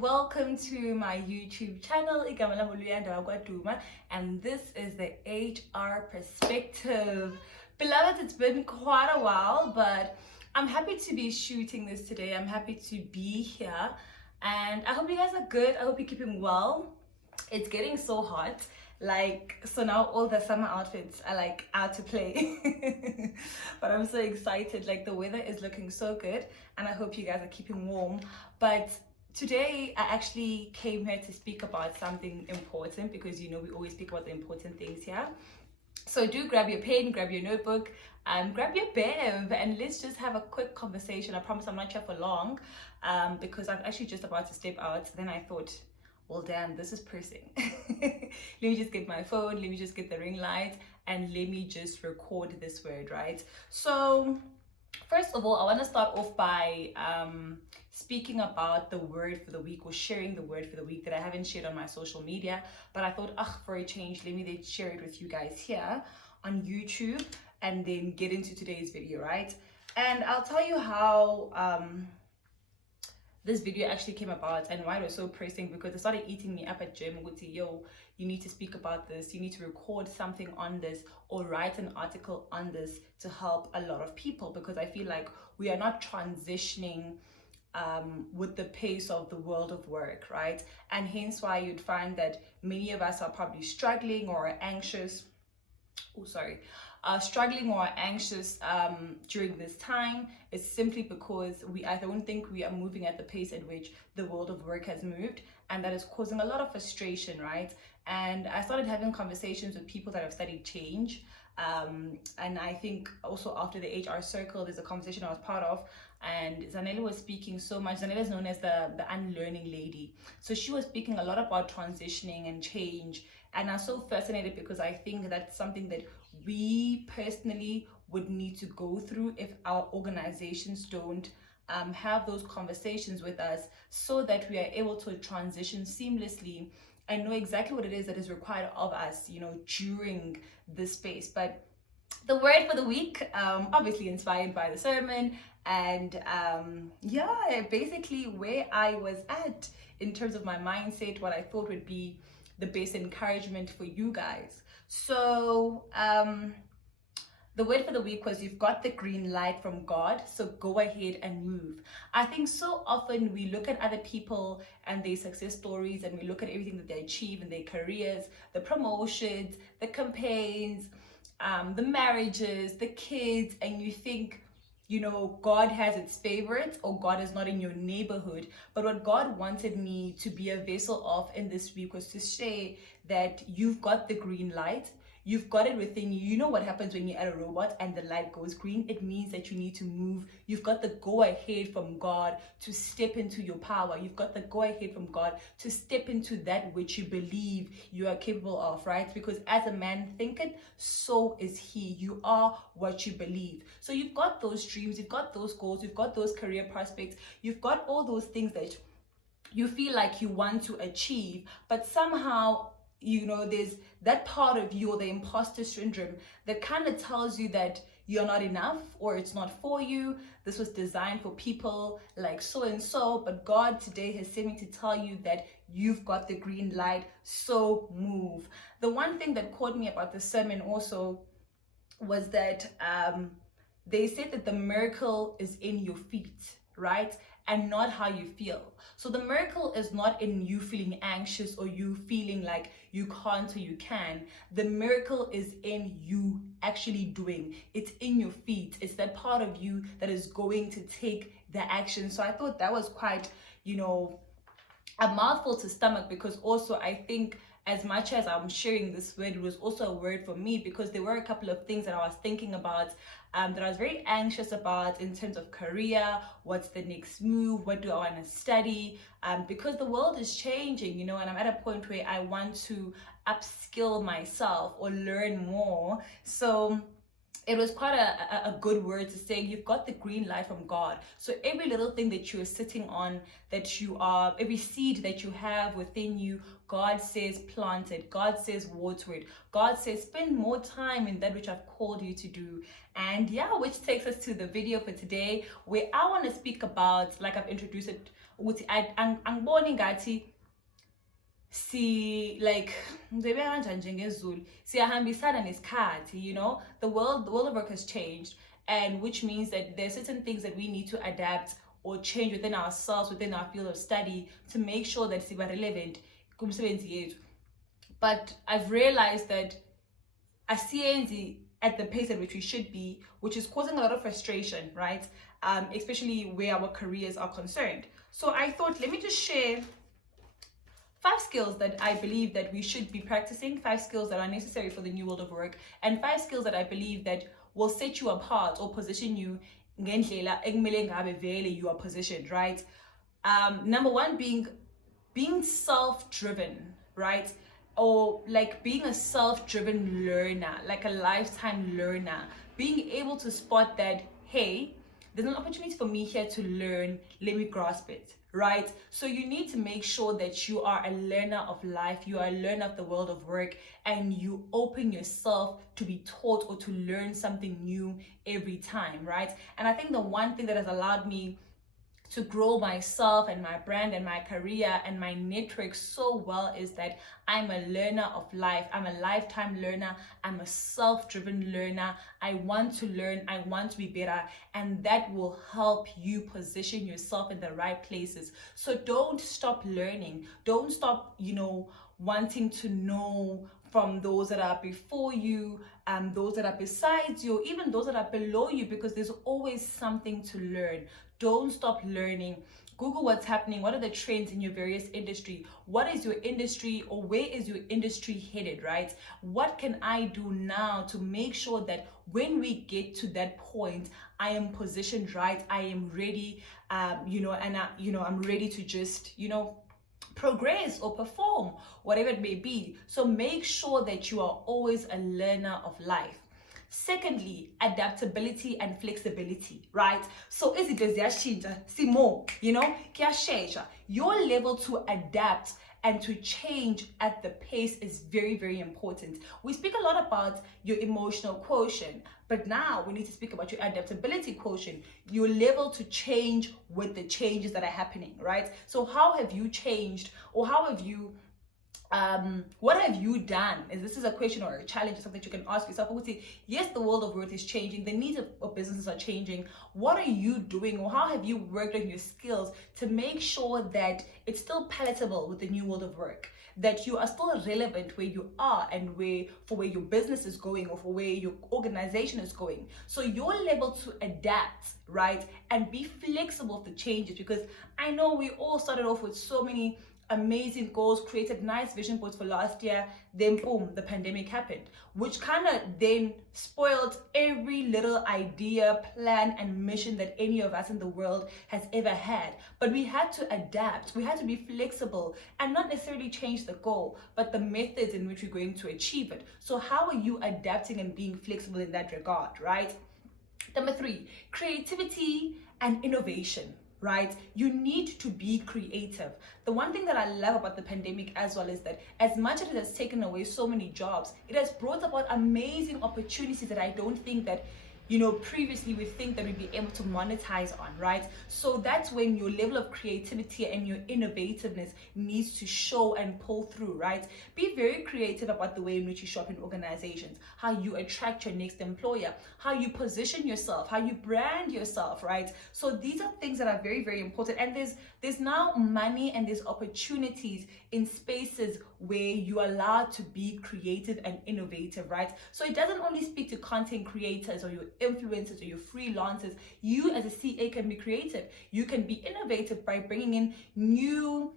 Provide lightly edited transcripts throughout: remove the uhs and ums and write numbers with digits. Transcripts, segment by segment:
welcome to my YouTube channel, and this is the HR perspective. Beloved, it's been quite a while, but I'm happy to be shooting this today. I'm happy to be here, and I hope you guys are good. I hope you're keeping well. It's getting so hot, so now all the summer outfits are like out to play. But I'm so excited. Like, the weather is looking so good, and I hope you guys are keeping warm. But today I actually came here to speak about something important, because we always speak about the important things here. So do grab your pen, grab your notebook, grab your bev, and let's just have a quick conversation. I promise I'm not here for long, because I'm actually just about to step out. Then I thought, well, damn, this is pressing. Let me just get my phone, let me just get the ring light, and let me just record this word, right? So first of all, I want to start off by speaking about the word for the week, or sharing the word for the week that I haven't shared on my social media. But I thought, for a change, let me then share it with you guys here on YouTube, and then get into today's video, right? And I'll tell you how this video actually came about and why it was so pressing, because it started eating me up at gym. Yo, you need to speak about this, you need to record something on this, or write an article on this to help a lot of people, because I feel like we are not transitioning with the pace of the world of work, right? And hence why you'd find that many of us are probably struggling or anxious during this time. Is simply because I don't think we are moving at the pace at which the world of work has moved, and that is causing a lot of frustration, right? And I started having conversations with people that have studied change, and I think also after the HR circle, there's a conversation I was part of, and Zanele was speaking so much. Zanele is known as the unlearning lady, so she was speaking a lot about transitioning and change. And I'm so fascinated, because I think that's something that we personally would need to go through if our organizations don't have those conversations with us, so that we are able to transition seamlessly and know exactly what it is that is required of us, during this space. But the word for the week, obviously inspired by the sermon, and basically where I was at in terms of my mindset, what I thought would be the best encouragement for you guys. So the word for the week was, you've got the green light from God, so go ahead and move. I think so often we look at other people and their success stories, and we look at everything that they achieve in their careers, the promotions, the campaigns, the marriages, the kids, and you think, God has its favorites, or God is not in your neighborhood. But what God wanted me to be a vessel of in this week was to say that you've got the green light. You've got it within you. You know what happens when you're at a robot and the light goes green? It means that you need to move. You've got the go ahead from God to step into your power. You've got the go ahead from God to step into that which you believe you are capable of, right? Because as a man thinketh, so is he. You are what you believe. So you've got those dreams, you've got those goals, you've got those career prospects, you've got all those things that you feel like you want to achieve, but somehow there's that part of you, or the imposter syndrome, that kind of tells you that you're not enough, or it's not for you. This was designed for people like so and so. But God today has sent me to tell you that you've got the green light, so move. The one thing that caught me about the sermon also was that they said that the miracle is in your feet, right? And not how you feel. So the miracle is not in you feeling anxious, or you feeling like you can't or you can. The miracle is in you actually doing. It's in your feet. It's that part of you that is going to take the action. So I thought that was quite, a mouthful to stomach, because also I think, as much as I'm sharing this word, it was also a word for me, because there were a couple of things that I was thinking about, that I was very anxious about in terms of career. What's the next move? What do I want to study? Because the world is changing, and I'm at a point where I want to upskill myself or learn more. So it was quite a good word to say, you've got the green light from God. So every little thing that you are sitting on, every seed that you have within you, God says plant it. God says water it. God says spend more time in that which I've called you to do. And which takes us to the video for today, where I want to speak about, like I've introduced it, ukuthi angiboni ngathi like siyahambisana nesikhathi, you know, the world of work has changed, and which means that there are certain things that we need to adapt or change within ourselves, within our field of study, to make sure that siba relevant kumsebenzi yethu. But I've realized that asiyenzi at the pace at which we should be, which is causing a lot of frustration, right? Especially where our careers are concerned. So I thought, let me just share 5 skills that I believe that we should be practicing, 5 skills that are necessary for the new world of work, and 5 skills that I believe that will set you apart or position you ngendlela ekumele ngabe vele you are positioned, right? Number 1 being self-driven, right? Or like being a self-driven learner, like a lifetime learner, being able to spot that, hey, there's an opportunity for me here to learn, let me grasp it, right? So you need to make sure that you are a learner of life, you are a learner of the world of work, and you open yourself to be taught or to learn something new every time, right? And I think the one thing that has allowed me to grow myself and my brand and my career and my network so well is that I'm a learner of life. I'm a lifetime learner. I'm a self-driven learner. I want to learn. I want to be better. And that will help you position yourself in the right places. So don't stop learning. Don't stop, wanting to know from those that are before you, those that are besides you, even those that are below you, because there's always something to learn. Don't stop learning. Google what's happening. What are the trends in your various industry? What is your industry, or where is your industry headed, right? What can I do now to make sure that when we get to that point, I am positioned right, I am ready, I'm ready to just, progress or perform, whatever it may be. So make sure that you are always a learner of life. Secondly, adaptability and flexibility, right? So izinto ziyashintsha, simo, kuyashesha. Your level to adapt and to change at the pace is very, very important. We speak a lot about your emotional quotient, but now we need to speak about your adaptability quotient, your level to change with the changes that are happening, right? So how have you changed, or how have you what have you done? This is a question or a challenge or something you can ask yourself. Yes, the world of work is changing, the needs of businesses are changing. What are you doing, or how have you worked on your skills to make sure that it's still palatable with the new world of work, that you are still relevant where you are and for where your business is going, or for where your organization is going? So your level to adapt, right, and be flexible to changes, because I know we all started off with so many amazing goals, created nice vision boards for last year, then boom, the pandemic happened, which kind of then spoiled every little idea, plan, and mission that any of us in the world has ever had. But we had to adapt, we had to be flexible, and not necessarily change the goal, but the methods in which we're going to achieve it. So how are you adapting and being flexible in that regard, right? Number 3, creativity and innovation. Right? You need to be creative. The one thing that I love about the pandemic as well is that as much as it has taken away so many jobs, it has brought about amazing opportunities that I don't think that, previously we think that we'd be able to monetize on, right? So that's when your level of creativity and your innovativeness needs to show and pull through, right? Be very creative about the way in which you shop in organizations, how you attract your next employer, how you position yourself, how you brand yourself, right? So these are things that are very, very important. And there's now money and there's opportunities in spaces where you're allowed to be creative and innovative, right? So it doesn't only speak to content creators or your influencers or your freelancers. You as a CA can be creative. You can be innovative by bringing in new,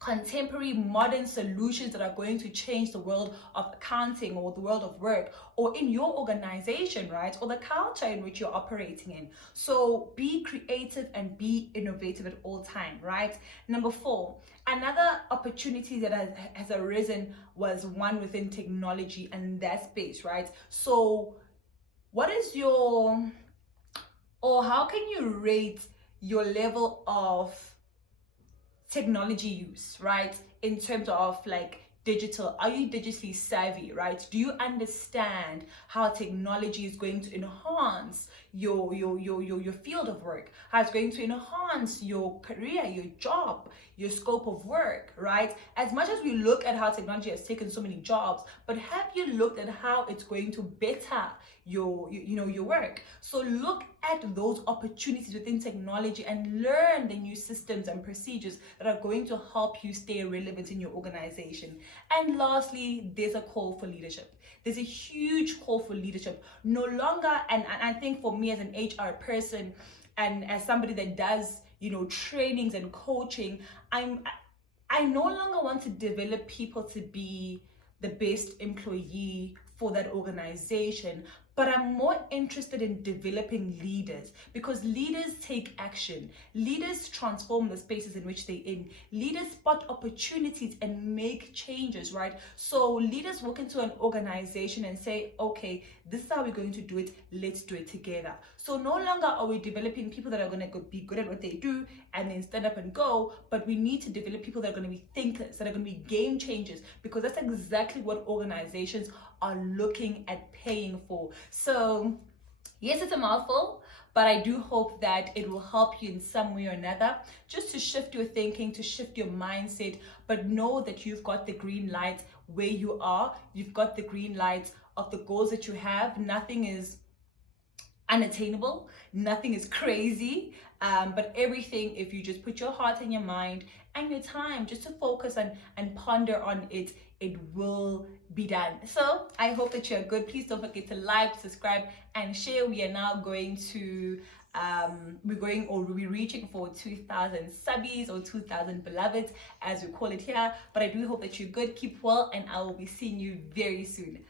contemporary, modern solutions that are going to change the world of accounting or the world of work, or in your organization, right? Or the culture in which you're operating in. So be creative and be innovative at all time, right? Number 4, another opportunity that has arisen was one within technology and that space, right? So what is how can you rate your level of technology use, right, in terms of like digital? Are you digitally savvy, right? Do you understand how technology is going to enhance your field of work, how it's going to enhance your career, your job, your scope of work, right? As much as we look at how technology has taken so many jobs, but have you looked at how it's going to better your work? So look at those opportunities within technology and learn the new systems and procedures that are going to help you stay relevant in your organization. And lastly, there's a call for leadership. There's a huge call for leadership. No longer, and I think for me as an HR person and as somebody that does, trainings and coaching, I no longer want to develop people to be the best employee for that organization, but I'm more interested in developing leaders, because leaders take action. Leaders transform the spaces in which they're in. Leaders spot opportunities and make changes, right? So leaders walk into an organization and say, okay, this is how we're going to do it. Let's do it together. So no longer are we developing people that are going to be good at what they do and then stand up and go, but we need to develop people that are going to be thinkers, that are going to be game changers, because that's exactly what organizations are looking at paying for. So yes, it's a mouthful, but I do hope that it will help you in some way or another, just to shift your thinking, to shift your mindset. But know that you've got the green light where you are. You've got the green light of the goals that you have. Nothing is unattainable, nothing is crazy, but everything, if you just put your heart and your mind and your time just to focus and ponder on it, it will be done. So I hope that you're good. Please don't forget to like, subscribe, and share. We are now going to we're reaching for 2,000 subbies, or 2,000 beloveds as we call it here. But I do hope that you're good, keep well, and I will be seeing you very soon.